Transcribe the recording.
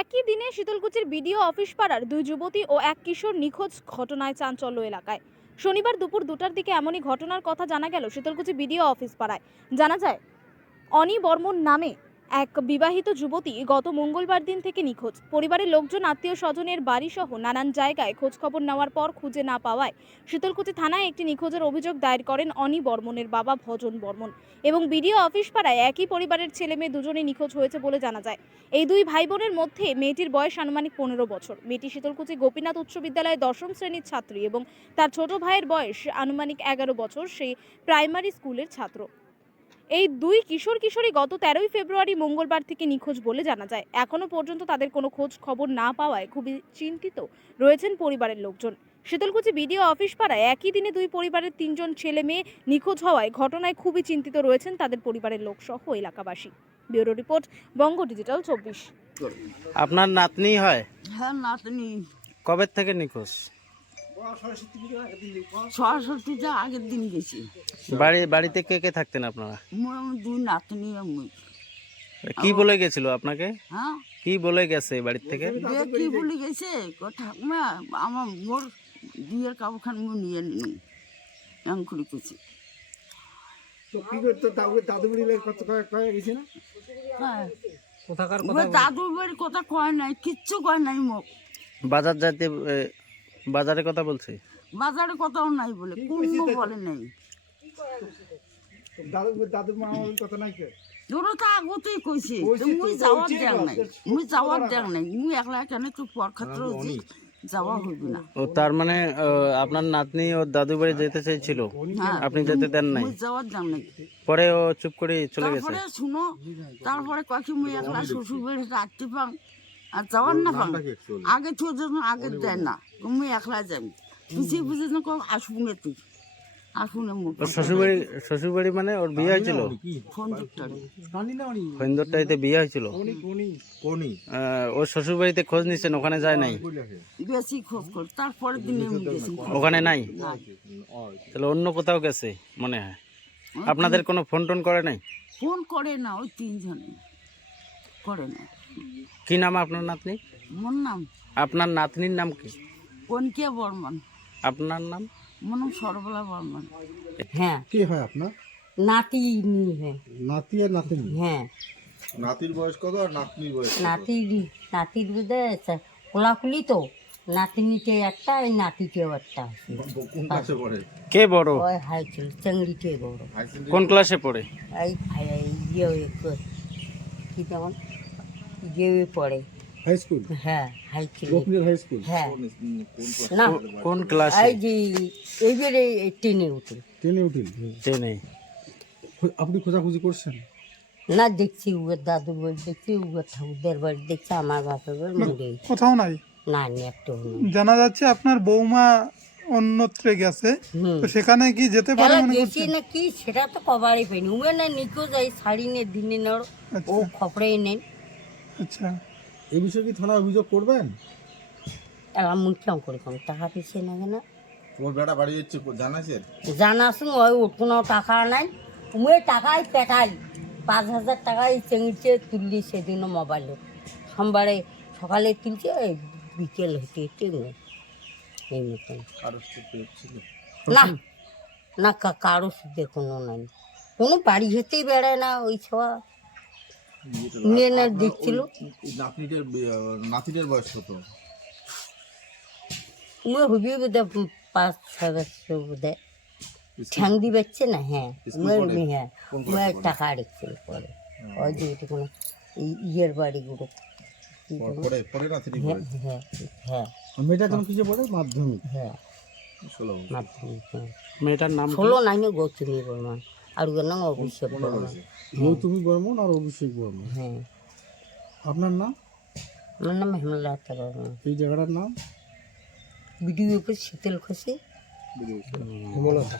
একই দিনে শীতলকুচির BDO office পাড়ার দুই যুবতী ও এক কিশোর নিখোঁজ ঘটনায় চাঞ্চল্য এলাকায়। শনিবার দুপুর দুটার দিকে এমনই ঘটনার কথা জানা গেল শীতলকুচি বিডিও অফিস পাড়ায়। জানা যায়, অনি বর্মন নামে এক বিবাহিত যুবতী গত মঙ্গলবার দিন থেকে নিখোঁজ। পরিবারের লোকজন, আত্মীয় স্বজনের বাড়িসহ নানান জায়গায় খোঁজ খবর নেওয়ার পর খুঁজে না পাওয়ায় শীতলকুচি থানায় একটি নিখোঁজের অভিযোগ দায়ের করেন অনি বর্মনের বাবা ভজন বর্মন এবং বিডিও অফিস পাড়ায় একই পরিবারের ছেলে মেয়ে দুজনেই নিখোঁজ হয়েছে বলে জানা যায়। এই দুই ভাই বোনের মধ্যে মেয়েটির বয়স আনুমানিক পনেরো বছর। মেয়েটি শীতলকুচি গোপীনাথ উচ্চ বিদ্যালয়ে দশম শ্রেণির ছাত্রী এবং তার ছোট ভাইয়ের বয়স আনুমানিক এগারো বছর। সেই প্রাইমারি স্কুলের ছাত্র। এই দুই কিশোর কিশোরী গত তেরোই ফেব্রুয়ারি মঙ্গলবার থেকে নিখোঁজ বলে জানা যায়। এখনও পর্যন্ত তাদের কোনো খোঁজ খবর না পাওয়ায় খুবই চিন্তিত রয়েছেন পরিবারের লোকজন। শীতলকুচি বিডিও অফিস পাড়ায় একই দিনে দুই পরিবারের তিনজন ছেলে মেয়ে নিখোঁজ হওয়ায় ঘটনায় খুবই চিন্তিত রয়েছেন তাদের পরিবারের লোকসহ এলাকাবাসী। ব্যুরো রিপোর্ট বঙ্গ ডিজিটাল চব্বিশ। আপনার নাতনি হয়? হ্যাঁ নাতনি। কবে থেকে নিখোঁজ? সরস্বতীতে আগের দিন গেছি। বাড়ি বাড়িতে কে কে থাকতেন আপনারা? দুই নাতনি মুই। কি বলে গেছিল আপনাকে? হ্যাঁ? কি বলে গেছে বাড়ির থেকে? বিয়ে কি বলে গেছে? ঠাকুমা আমার মোর বিয়ের কাপড়খান মুই নিয়ে নিই এমন করে করছি তো কি করতো? দাদু কত কয়ে না? হ্যাঁ। কোথাকার দাদুর বাড়ির কথা কয় নাই কিচ্ছু কয় নাই মোক। বাজার যাতে বাজারে কথা বলছে? বাজারে কথাও নাই বলে কোনো বলে নাই। দাদু দাদু মা কথা নাই কে? ধরো তো আগতেই কইছে কইছে তো তো, মুই যাওয়ার দেখ নাই মুই যাওয়ার দেখ নাই। মুই একলা কেন যাওয়া হইবে না। ও তার মানে আপনার নাতনি ওর দাদু বাড়ি যেতে চাইছিল হ্যাঁ আপনি যেতে দেন নাই? যাওয়ার নাই। পরে ও চুপ করে চলে গেছে? তারপরে শুনো তারপরে কয়েকটি মুই একলা শ্বশুর বাড়ি রাখতে পাং আর যাওয়ার না পাং আগে তো যেন আগে দেয় না মুই একলা যাই পিছিয়ে পিছিয়ে যেন কও আসবুনে তুই আসবুনে মুখ ওর শ্বশুরবাড়ি শ্বশুরবাড়ি মানে ওর বিয়ে হয়েছিল? ফোন বিয়ে হয়েছিল? ওর শ্বশুরবাড়িতে খোঁজ নিচ্ছেন ওখানে যায় নাই? বেশি খোঁজ কর তারপরে দিনে ওখানে নাই? তাহলে অন্য কোথাও গেছে মনে হয়? আপনাদের কোনো ফোন টোন করে নাই? ফোন করে না ওই তিনজনে। করে না কি নাম আপনার নাতনি মোর নাম আপনার নাতনির নাম কি কনকে বর্মন আপনার নাম মোর নাম সরবলা বর্মন হ্যাঁ কে হয় আপনার নাতি হ্যাঁ নাতি আর নাতিনি হ্যাঁ নাতির বয়স কত আর নাতনির বয়স নাতির নাতির বোধে কোলাকুলি তো নাতিনিকে একটা ওই নাতিকেও একটা কোন ক্লাসে পড়ে কে বড় ওই হাই চেংড়িকে বড় কোন ক্লাসে পড়ে এই ইয়ে ক- যেমন ইয়ে পড়ে। হাই স্কুল হ্যাঁ হাই গোপনীয় হাই স্কুল হ্যাঁ। না কোন ক্লাসে এই যে এইবারে টেনে উঠে। ট্রেনে উঠিল ট্রেনে আপনি খোঁজাখুঁজি করছেন? না দেখছি উগের দাদুর বাড়ি দেখছি উগের ঠাকুরদের বাড়ি দেখছি আমার বাপের বাড়ি কোথাও নাই? না নি একটা জানা যাচ্ছে আপনার বৌমা অন্যত্রে গেছে। তো সেখানে কি যেতে পারে মনে করছেন? না কি সেটা তো কবারই পাইনি। উমে না নিখোঁজ এই শাড়ি নিয়ে দিনে নড় ও খপড়েই নেই। আচ্ছা। এই বিষয়ে কি থানায় অভিযোগ করবেন? এলা মুখ কেমন করে কম টাকা পিছে না। কেন তোমার বেটা বাড়ি যাচ্ছে জানাছেন জানা শুন ওই ওর কোনো টাকা নাই। উমে টাকাই পেটাই। পাঁচ হাজার টাকাই চেঙিছে তুললি সেদিনও মোবাইলে। সোমবারে সকালে তুলছে বিকেল হতে হতে মতন না না কারও সুদে কোনো নাই। কোনো বাড়ি যেতেই বেড়ায় না ওই ছোয়া। নিয়ে না দেখছিল। এই নাতনিটার বি- আহ, নাতিটার বয়স কত? উমে হবি বোধহয় পাঁচ ছয় বছর বোধহয়। ঠ্যাং দি না? হ্যাঁ হ্যাঁ। টাকা পরে ওই যে এটা কোনো ইয়ের? পরে পরে নাতিনি হ্যাঁ হ্যাঁ হ্যাঁ। মেয়েটা কেন কিছু পড়ে মাধ্যমিক। হ্যাঁ। ষোলো মাধ্যমিক হ্যাঁ। মেয়েটার নাম? ষোলো নাই গৌতমী বর্মা আর ওর নাম অভিষেক বর্মা গৌতমী বর্মন আর অভিষেক বর্মন। হ্যাঁ। আপনার নাম? আমার নাম হেমলতা বর্মা এই জায়গাটার নাম? উপর শীতল খুশি হেমলতা।